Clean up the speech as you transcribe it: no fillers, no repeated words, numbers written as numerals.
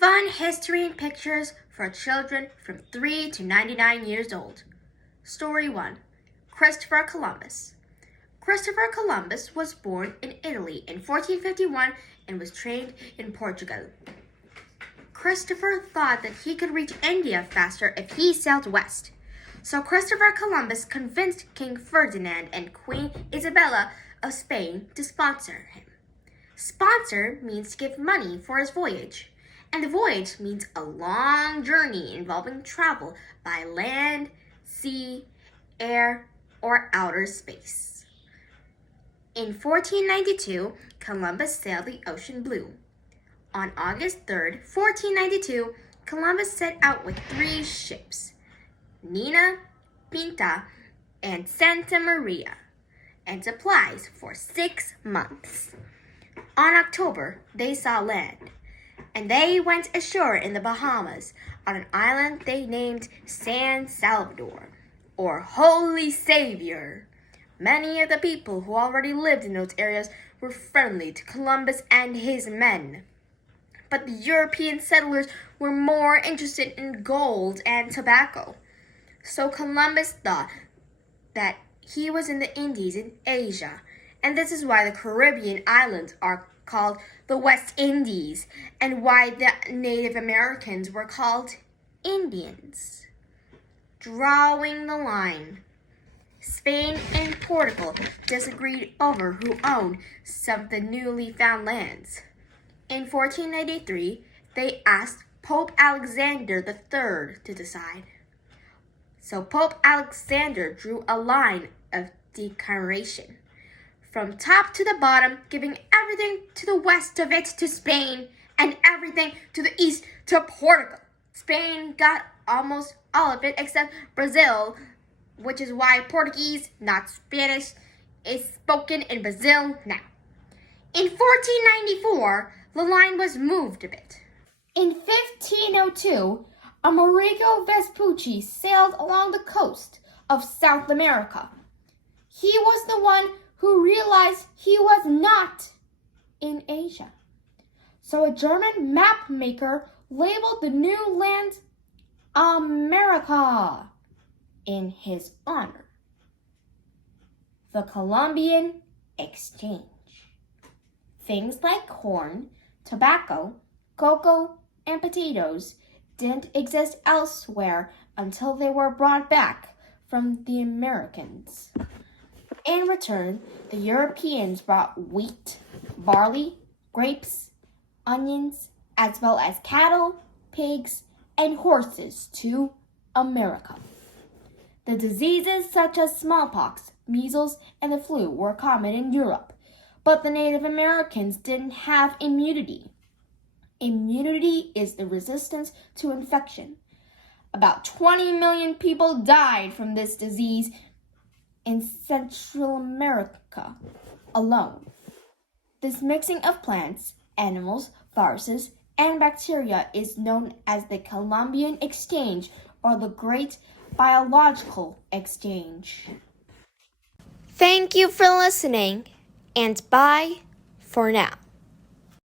Fun history and pictures for children from 3 to 99 years old. Story 1. Christopher Columbus. Christopher Columbus was born in Italy in 1451 and was trained in Portugal. Christopher thought that he could reach India faster if he sailed west. So Christopher Columbus convinced King Ferdinand and Queen Isabella of Spain to sponsor him. Sponsor means to give money for his voyage. And the voyage means a long journey involving travel by land, sea, air, or outer space. In 1492, Columbus sailed the ocean blue. On August 3rd, 1492, Columbus set out with 3 ships, Nina, Pinta, and Santa Maria, and supplies for 6 months. On October, they saw land, and they went ashore in the Bahamas on an island they named San Salvador, or Holy Savior. Many of the people who already lived in those areas were friendly to Columbus and his men. But the European settlers were more interested in gold and tobacco. So Columbus thought that he was in the Indies in Asia, and this is why the Caribbean islands are called the West Indies, and why the Native Americans were called Indians. Drawing the line. Spain and Portugal disagreed over who owned some of the newly found lands. In 1493, they asked Pope Alexander III to decide. So Pope Alexander drew a line of demarcation, from top to the bottom, giving everything to the west of it to Spain and everything to the east to Portugal. Spain got almost all of it except Brazil, which is why Portuguese, not Spanish, is spoken in Brazil now. In 1494, the line was moved a bit. In 1502, Amerigo Vespucci sailed along the coast of South America. He was the one who realized he was not in Asia. So a German map maker labeled the new land America in his honor. The Colombian Exchange. Things like corn, tobacco, cocoa, and potatoes didn't exist elsewhere until they were brought back from the Americans. In return, the Europeans brought wheat, barley, grapes, onions, as well as cattle, pigs, and horses to America. The diseases such as smallpox, measles, and the flu were common in Europe, but the Native Americans didn't have immunity. Immunity is the resistance to infection. About 20 million people died from this disease in Central America alone. This mixing of plants, animals, viruses, and bacteria is known as the Colombian Exchange or the Great Biological Exchange. Thank you for listening, and bye for now.